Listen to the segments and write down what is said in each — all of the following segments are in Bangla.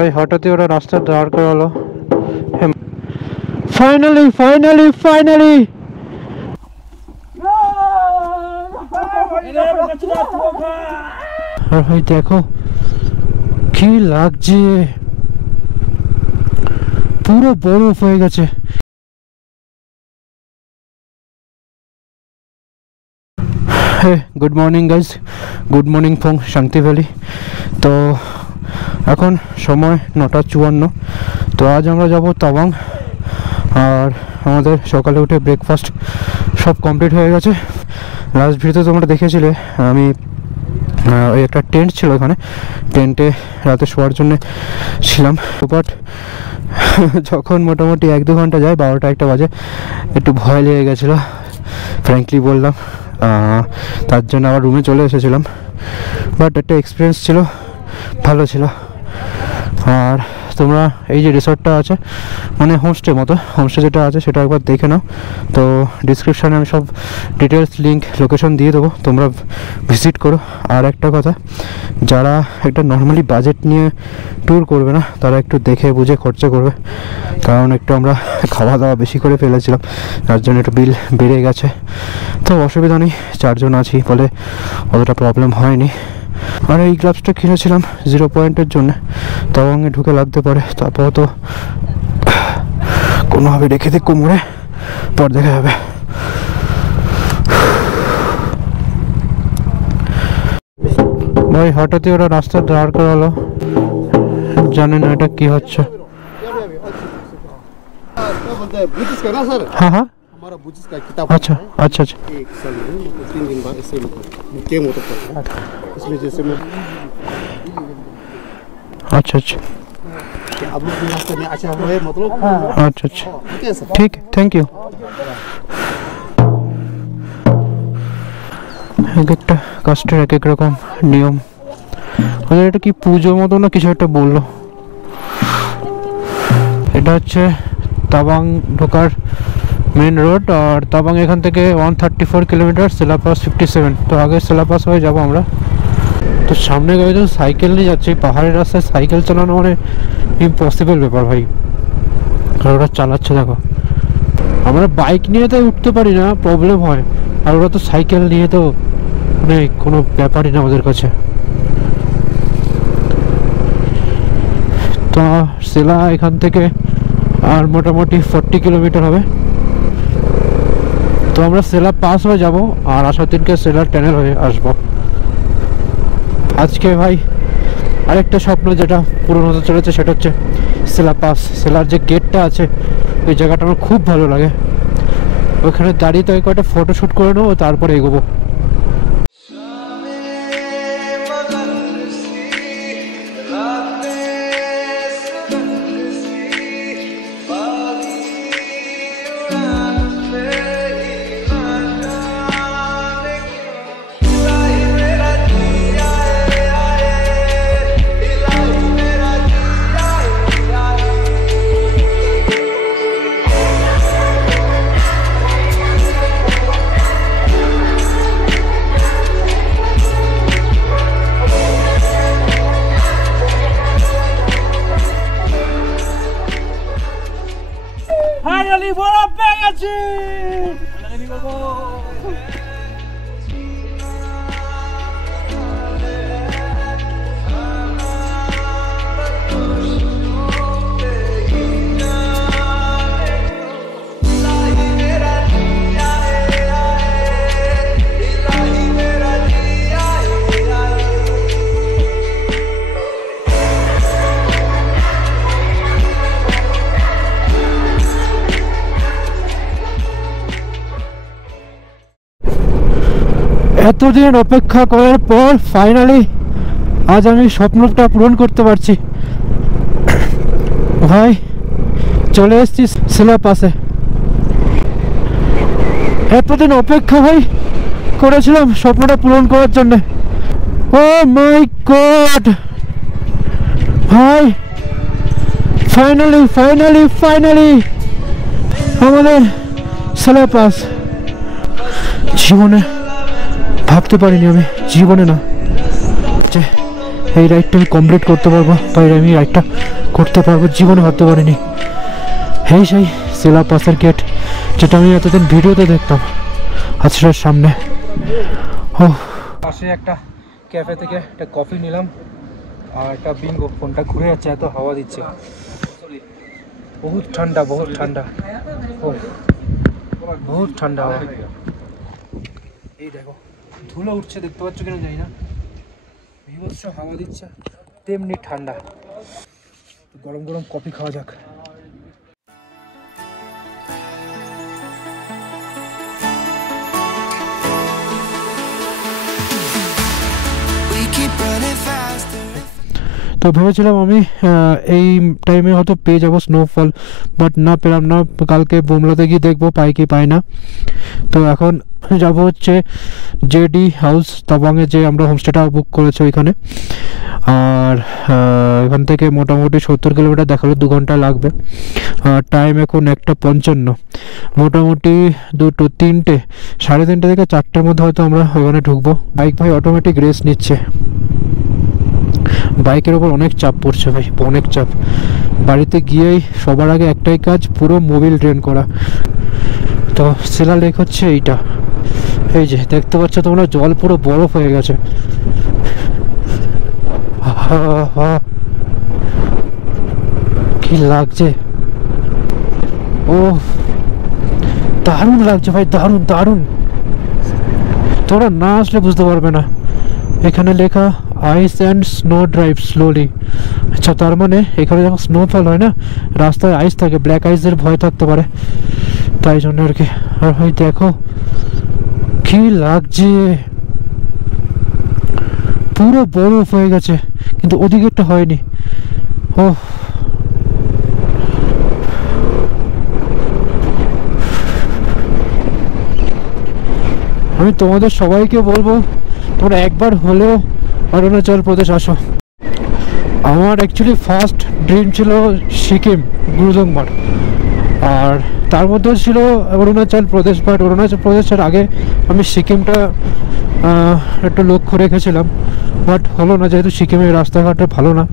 ভাই হঠাৎই ওরা রাস্তা দাঁড় করালো। ফাইনালি ফাইনালি ফাইনালি আর ভাই দেখো কি লাগছে, পুরো বরফ হয়ে গেছে। Good morning guys, good morning from শান্তি ভ্যালি। তো এখন সময় 9:54। তো আজ আমরা যাব তাওয়াং। আর আমাদের সকালে উঠে ব্রেকফাস্ট সব কমপ্লিট হয়ে গেছে। লাস্ট ভিডিওতে তোমরা দেখেছিলে আমি ওই একটা টেন্ট ছিল, ওখানে টেন্টে রাতে শোয়ার জন্য ছিলাম। বাট যখন মোটামুটি 1-2 ঘন্টা যায়, 12টা-1টা বাজে, একটু ভয় লেগে গেছিলো ফ্র্যাঙ্কলি বললাম। তার জন্য আবার রুমে চলে এসেছিলাম। বাট একটা এক্সপিরিয়েন্স ছিল, ভালো ছিল। আর তোমরা এই যে রিসর্টটা আছে, মানে হোমস্টে মতো, হোমস্টে যেটা আছে সেটা একবার দেখে নাও। তো ডিসক্রিপশানে আমি সব ডিটেলস, লিঙ্ক, লোকেশন দিয়ে দেবো, তোমরা ভিজিট করো। আর একটা কথা, যারা একটা নর্মালি বাজেট নিয়ে ট্যুর করবে না, তারা একটু দেখে বুঝে খরচা করবে। কারণ একটু আমরা খাওয়া দাওয়া বেশি করে ফেলেছিলাম, তার জন্য একটু বিল বেড়ে গেছে। তো অসুবিধা নেই, 4 জন আছি বলে অতটা প্রবলেম হয়নি। আর এই গ্লাভসটা কিনেছিলাম 0 পয়েন্টের জন্য, তাওয়াংয়ে ঢুকে লাগতে পারে। তারপর তো কোনোভাবে রেখে দিই কোমরে, পর দেখা যাবে। ভাই হঠাৎই ওরা রাস্তা দাঁড় করালো, জানি না এটা কি হচ্ছে। হ্যাঁ হ্যাঁ, हमारा बुद्धिस्ट का किताब। अच्छा अच्छा अच्छा। एक साल में 3 दिन बाद ऐसे गेम होता है, इसमें जैसे मैं अच्छा अच्छा अब लोग रास्ते में अच्छा हुआ है, मतलब अच्छा अच्छा ठीक है, थैंक यू। এক একটা কাস্টের এক এক রকম নিয়ম। ওদের এটা কি পুজোর মতো না কিছু একটা বললো। এটা হচ্ছে তাওয়াং ঢোকার মেন রোড। আর তাওয়াং এখান থেকে 134 কিলোমিটার, সেলাপাস 57। তো আগে সেলাপাস হয়ে যাবো আমরা। তো সামনে গাড়িতে সাইকেল নিয়ে যাচ্ছে, পাহাড়ের রাস্তায় সাইকেল চালানো মানে ইম্পসিবল ব্যাপার ভাই। আর ওরা চালাচ্ছে দেখো। আমরা বাইক নিয়ে তো উঠতে পারি না, প্রবলেম হয়। আর ওরা তো সাইকেল নিয়ে তো মানে কোনো ব্যাপারই না ওদের কাছে। তো সেলা এখান থেকে আর মোটামুটি 40 কিলোমিটার হবে। তো আমরা সেলা পাস হয়ে যাব, আর আসার দিনকে সেলার টানেল হয়ে আসবো। আজকে ভাই আরেকটা স্বপ্ন যেটা পূরণ হতে চলেছে, সেটা হচ্ছে সেলা পাস। সেলার যে গেটটা আছে, ওই জায়গাটা আমার খুব ভালো লাগে। ওখানে দাঁড়িয়ে তো কয়েকটা ফটোশ্যুট করে নেবো, তারপরে এগোবো। ফাইনালি বরফ পেয়ে গেছি। এতদিন অপেক্ষা করার পর ফাইনালি আজ আমি স্বপ্নটা পূরণ করতে পারছি ভাই। চলে এসেছি সেলা পাসে। এতদিন অপেক্ষা ভাই করেছিলাম স্বপ্নটা পূরণ করার জন্য। ও মাই গড ভাই, ফাইনালি ফাইনালি ফাইনালি আমাদের সেলা পাস। জীবনে ভাবতে পারিনি আমি, জীবনে না, যে এই রাইডটা আমি কমপ্লিট করতে পারবো, তাই আমি রাইডটা করতে পারবো, জীবনে ভাবতে পারিনি। এই সেই সেলা পাসের গেট, যেটা আমি এতদিন ভিডিওতে দেখতাম আজরার সামনে। ও পাশে একটা ক্যাফে থেকে একটা কফি নিলাম আর একটা বিঙ্গো। ফোনটা ঘুরে যাচ্ছে, এত হাওয়া দিচ্ছে, বহুত ঠান্ডা, বহুত ঠান্ডা। ও বহুত ঠান্ডা হাওয়া। এই দেখো ধুলো উঠছে, দেখতে পাচ্ছ কিনা জানি না, বিভৎস হাওয়া দিচ্ছে, তেমনি ঠান্ডা। গরম গরম কফি খাওয়া যাক। তো ভেবেছিলাম আমি এই টাইমে হয়তো পেয়ে যাবো স্নোফল, বাট না পেলাম না। কালকে বুমলাতে গিয়ে দেখবো পাই কি পাই না। তো এখন যাব হচ্ছে জেডি হাউস তাওয়াংয়ে, যে আমরা হোমস্টেটা বুক করেছি ওইখানে। আর এখান থেকে মোটামুটি 70 কিলোমিটার দেখালো, 2 ঘন্টা লাগবে। আর টাইম এখন 1:55, মোটামুটি 2, 3, 3:30 থেকে 4টার মধ্যে হয়তো আমরা ওখানে ঢুকবো। বাইক ভাই অটোমেটিক রেস নিচ্ছে, বাইকের ওপর অনেক চাপ পড়ছে ভাই, অনেক চাপ। বাড়িতে গিয়েই সবার আগে একটাই কাজ, পুরো মোবিল ড্রেন করা। তো সেলা লেক হচ্ছে এইটা, এই যে দেখতে পাচ্ছ তোমরা, জল পুরো বরফ হয়ে গেছে। কি লাগছে, ও দারুণ লাগছে ভাই, দারুণ দারুণ। তোমরা না আসলে বুঝতে পারবে না। এখানে লেখা আইস অ্যান্ড স্নো ড্রাইভ স্লোলি। আচ্ছা, তার মানে এখানে যখন স্নোফল হয় না, রাস্তায় আইস থাকে, ব্ল্যাক আইসের ভয় থাকতে পারে, তাই জন্য আর কি। আর ভাই দেখো কি লাগছে, পুরো বরফ হয়ে গেছে, কিন্তু ওদিকেরটা হয়নি। ও আমি তোমাদের সবাইকে বলবো, তোমরা একবার হলেও অরুণাচল প্রদেশ আসো। আমার অ্যাকচুয়ালি ফার্স্ট ড্রিম ছিল সিকিম, গুরুদংমার, আর তার মধ্যেও ছিল অরুণাচল প্রদেশ। বাট অরুণাচল প্রদেশের আগে আমি সিকিমটা একটু লক্ষ্য রেখেছিলাম, বাট হলো না, যেহেতু সিকিমের রাস্তাঘাটটা ভালো না।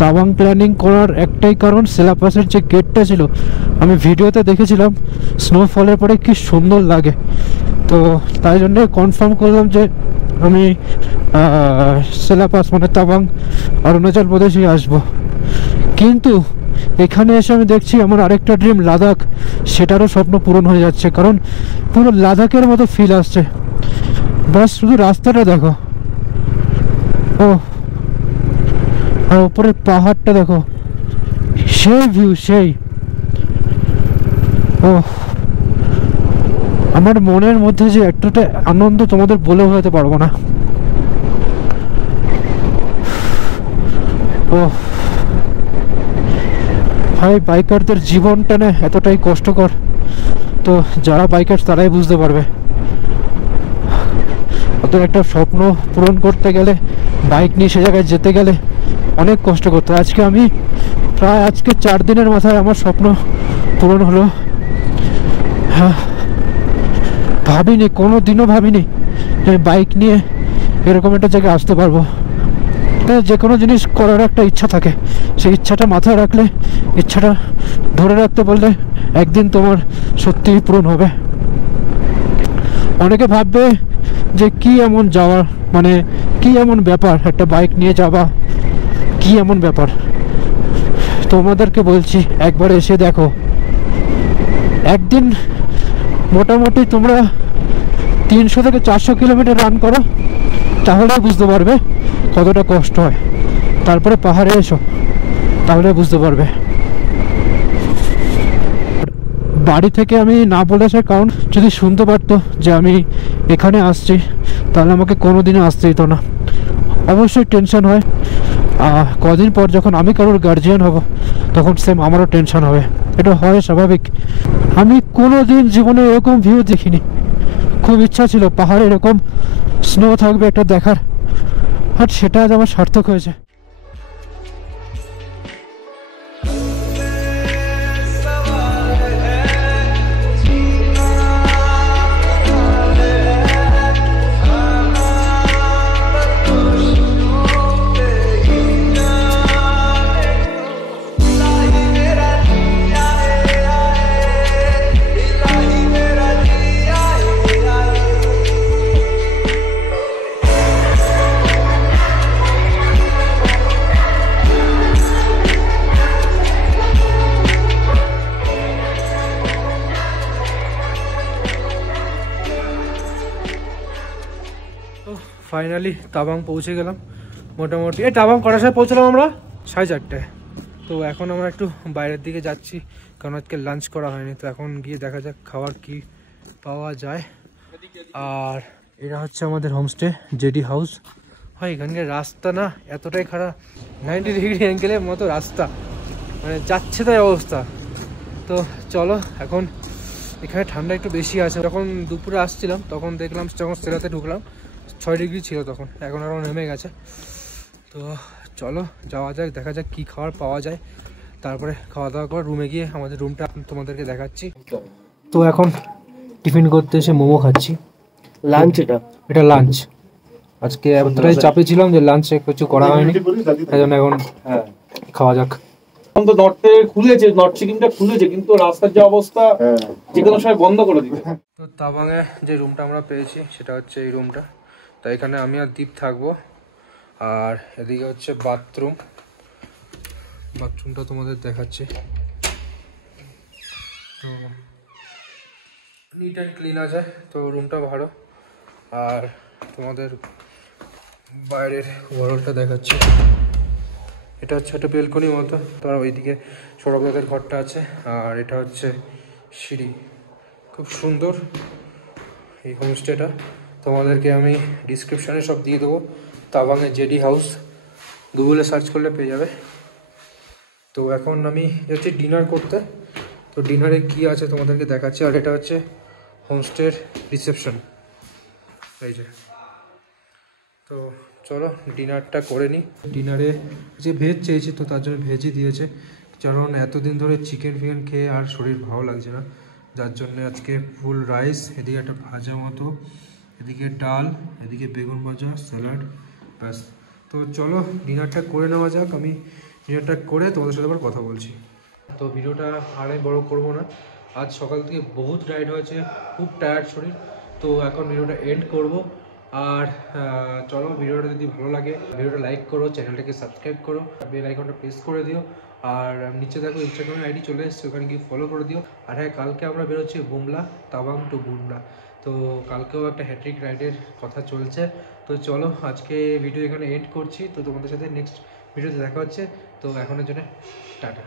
তাওয়াং প্ল্যানিং করার একটাই কারণ, সেলা পাসের যে গেটটা ছিল আমি ভিডিওতে দেখেছিলাম, স্নোফলের পরে কি সুন্দর লাগে। তো তাই জন্য কনফার্ম করলাম যে আমি সেলা পাস মানে তাওয়াং অরুণাচল প্রদেশে আসবো। কিন্তু এখানে এসে আমি দেখছি আমার আরেকটা ড্রিম লাদাখ, সেটারও স্বপ্ন পূরণ হয়ে যাচ্ছে, কারণ পুরো লাদাখের মতো ফিল আসছে। বাস শুধু রাস্তাটা দেখো, ও আর ওপরের পাহাড়টা দেখো, সেই ভিউ, সেই। ও আমার মনের মধ্যে যে এতটা আনন্দ তোমাদের বলে বোঝাতে পারবো না। ও ভাই, বাইকারদের জীবনটা না এতটাই কষ্টকর, তো যারা বাইকার তারাই বুঝতে পারবে। ওদের একটা স্বপ্ন পূরণ করতে গেলে, বাইক নিয়ে সে জায়গায় যেতে গেলে অনেক কষ্ট করতে হয়। আজকে 4 দিনের মাথায় আমার স্বপ্ন পূরণ হলো। হ্যাঁ, ভাবিনি, কোনো দিনও ভাবিনি যে বাইক নিয়ে এরকম একটা জায়গায় আসতে পারবো। যে কোনো জিনিস করার একটা ইচ্ছা থাকে, সেই ইচ্ছাটা মাথায় রাখলে, ইচ্ছাটা ধরে রাখতে বললে একদিন তোমার সত্যিই পূরণ হবে। অনেকে ভাববে যে কি এমন যাওয়ার, মানে কি এমন ব্যাপার, একটা বাইক নিয়ে যাওয়া কি এমন ব্যাপার। তোমাদেরকে বলছি একবার এসে দেখো, একদিন মোটামুটি তোমরা 300 থেকে 400 কিলোমিটার রান করো, তাহলে বুঝতে পারবে কতটা কষ্ট হয়। তারপরে পাহাড়ে এসো, তাহলে বুঝতে পারবে। বাড়ি থেকে আমি না বলে আসার কারণ, যদি শুনতে পারতো যে আমি এখানে আসছি, তাহলে আমাকে কোনোদিনও আসতে দিত না। অবশ্যই টেনশন হয়, কদিন পর যখন আমি কারোর গার্জিয়ান হব, তখন সেম আমারও টেনশন হবে, এটা হয় স্বাভাবিক। আমি কোনো দিন জীবনে এরকম ভিউ দেখিনি, খুব ইচ্ছা ছিল পাহাড়ে এরকম স্নো থাকবে একটা দেখার, আর সেটা আজ আমার সার্থক হয়েছে। ফাইনালি তাওয়াং পৌঁছে গেলাম মোটামুটি। এই তাওয়াং কটার সময় পৌঁছলাম আমরা? 4:30টায়। তো এখন আমরা একটু বাইরের দিকে যাচ্ছি, কারণ আজকে লাঞ্চ করা হয়নি। তো এখন গিয়ে দেখা যাক খাবার কি পাওয়া যায়। আর এটা হচ্ছে আমাদের হোমস্টে জেডি হাউস। হয় এখানকার রাস্তা না এতটাই খারাপ, 90 ডিগ্রি অ্যাঙ্গেলের মতো রাস্তা, মানে যাচ্ছে তাই অবস্থা। তো চলো, এখন এখানে ঠান্ডা একটু বেশি আছে। যখন দুপুরে আসছিলাম তখন দেখলাম, যখন সেরাতে ঢুকলাম 6 ডিগ্রি ছিল তখন, এখন আরও নেমে গেছে। তো চলো যাওয়া যাক, দেখা যাক কী খাবার পাওয়া যায়। তারপরে খাওয়া দাওয়া করে রুমে গিয়ে আমাদের রুমটা তোমাদেরকে দেখাচ্ছি। তো এখন টিফিন করতে এসে মোমো খাচ্ছি। লাঞ্চ এটা লাঞ্চ। আজকে এতটাই চাপে ছিলাম যে লাঞ্চে কিছু করা হয়নি, তাই জন্য এখন খাওয়া যাক। এখন তো নর্থে খুলেছে, নর্থ সিকিমটা খুলেছে, কিন্তু রাস্তার যে অবস্থা যে কোনো সময় বন্ধ করে দিবে। তো তাওয়াংয়ে যে রুমটা আমরা পেয়েছি সেটা হচ্ছে এই রুমটা। তো এখানে আমি আর দীপ থাকবো। আর এদিকে হচ্ছে বাথরুমটা তোমাদের দেখাচ্ছি। তো নিট অ্যান্ড ক্লিন আছে, তো রুমটা ভালো। আর তোমাদের বাইরের ওয়ালটা দেখাচ্ছি। এটা হচ্ছে একটা বেলকনির মতো, তার ওইদিকে সৌরভদাদের ঘরটা আছে। আর এটা হচ্ছে সিঁড়ি, খুব সুন্দর এই হোমস্টেটা। তোমাদেরকে আমি ডিসক্রিপশানে সব দিয়ে দেবো। তাওয়াংয়ে জেডি হাউস গুগলে সার্চ করলে পেয়ে যাবে। তো এখন আমি যাচ্ছি ডিনার করতে। তো ডিনারে কি আছে তোমাদেরকে দেখাচ্ছি। আর এটা হচ্ছে হোমস্টের রিসেপশন, এই যে। তো চলো ডিনারটা করে নিই। ডিনারে যে ভেজ চেয়েছি, তো তার জন্য ভেজই দিয়েছে, কারণ এতদিন ধরে চিকেন ফিকেন খেয়ে আর শরীর ভালো লাগছে না, যার জন্য আজকে ফুল রাইস, এদিকে একটা ভাজা মতো, এদিকে ডাল, এদিকে বেগুন ভাজা, স্যালাড, ব্যাস। তো চলো ডিনারটা করে নেওয়া যাক। আমি ডিনারটা করে তোমাদের সাথে আবার কথা বলছি। তো ভিডিওটা আর বড় করবো না, আজ সকাল থেকে বহুত রাইড হয়েছে, খুব টায়ার্ড শরীর। তো এখন ভিডিওটা এন্ড করব। আর চলো, ভিডিওটা যদি ভালো লাগে ভিডিওটা লাইক করো, চ্যানেলটাকে সাবস্ক্রাইব করো, বেল আইকনটা প্রেস করে দিও। আর নিচে দেখো ইনস্টাগ্রামের আইডি চলে এসেছে, ওখানে গিয়ে ফলো করে দিও। আর হ্যাঁ, কালকে আমরা বেরোচ্ছি বুমলা, তাওয়াং টু বুমলা। তো কালকেও একটা হ্যাট্রিক রাইডের কথা চলছে। তো চলো আজকে ভিডিও এখানে এন্ড করছি। তো তোমাদের সাথে নেক্সট ভিডিওতে দেখা হচ্ছে। তো এখনের জন্য টাটা।